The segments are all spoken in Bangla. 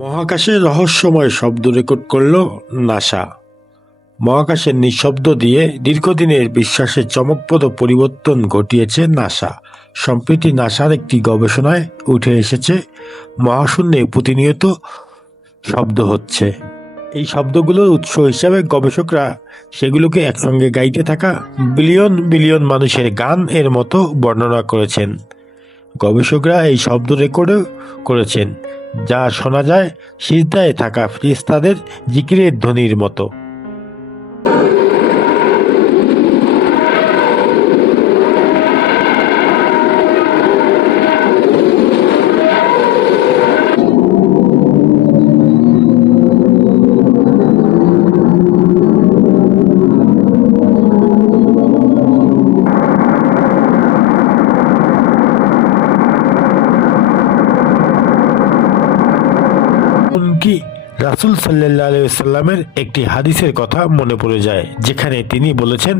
মহাকাশে রহস্যময় শব্দ রেকর্ড করল নাসা। মহাকাশের নিঃশব্দ দিয়ে দীর্ঘদিনের বিশ্বাসের চমকপ্রদ পরিবর্তন ঘটিয়েছে নাসা। সম্প্রতি নাসার একটি গবেষণায় উঠে এসেছে, মহাশূন্যে প্রতিনিয়ত শব্দ হচ্ছে। এই শব্দগুলোর উৎস হিসাবে গবেষকরা সেগুলোকে একসঙ্গে গাইতে থাকা বিলিয়ন বিলিয়ন মানুষের গান এর মতো বর্ণনা করেছেন। গবেষকরা এই শব্দ রেকর্ডও করেছেন। যা শোনা যায় সিজদায় থাকা ফ্রিস্তাদের জিকিরের ধ্বনির মতো। এমনকি রাসুল সাল্লাহ সাল্লামের একটি হাদিসের কথা মনে পড়ে যায়, যেখানে তিনি বলেছেন,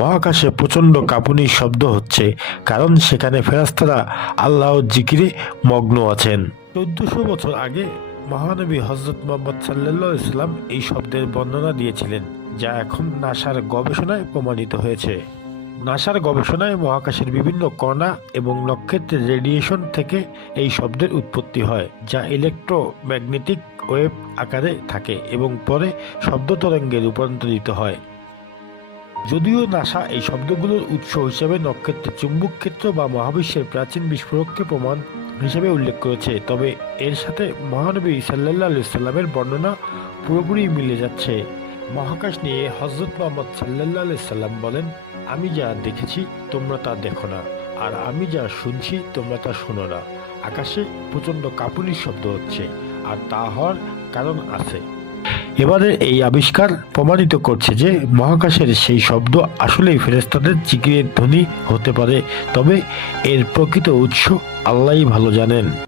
মহাকাশে প্রচণ্ড কাঁপুনির শব্দ হচ্ছে, কারণ সেখানে ফেরাস্তারা আল্লাহ জিকিরে মগ্ন আছেন। চোদ্দশো বছর আগে মহানবী হজরত মোহাম্মদ সাল্লাহ ইসলাম এই শব্দের বর্ণনা দিয়েছিলেন, যা এখন নাসার গবেষণায় প্রমাণিত হয়েছে। নাসার গবেষণায় মহাকাশের বিভিন্ন কণা এবং নক্ষত্রের রেডিয়েশন থেকে এই শব্দের উৎপত্তি হয়, যা ইলেকট্রোম্যাগনেটিক ওয়েভ আকারে থাকে এবং পরে শব্দ তরঙ্গে রূপান্তরিত হয়। যদিও নাসা এই শব্দগুলোর উৎস হিসেবে নক্ষত্রের চুম্বক ক্ষেত্র বা মহাবিশ্বের প্রাচীন বিস্ফোরককে প্রমাণ হিসেবে উল্লেখ করেছে, তবে এর সাথে মহানবী সাল্লাহ সাল্লামের বর্ণনা পুরোপুরি মিলে যাচ্ছে। মহাকাশ নিয়ে হজরত মোহাম্মদ সাল্লাহ সাল্লাম বলেন, আমি যা দেখেছি, তোমরা তা দেখো না, আর আমি যা শুনছি, তোমরা তা শোনো না। আকাশে প্রচণ্ড কাঁপুনির শব্দ হচ্ছে। আর তা হওয়ার কারণ আছে। এবারে এই আবিষ্কার প্রমাণিত করছে যে মহাকাশের সেই শব্দ আসলেই ফেরেস্তাদের চিকিরের ধ্বনি হতে পারে। তবে এর প্রকৃত উৎস আল্লাহ ভালো জানেন।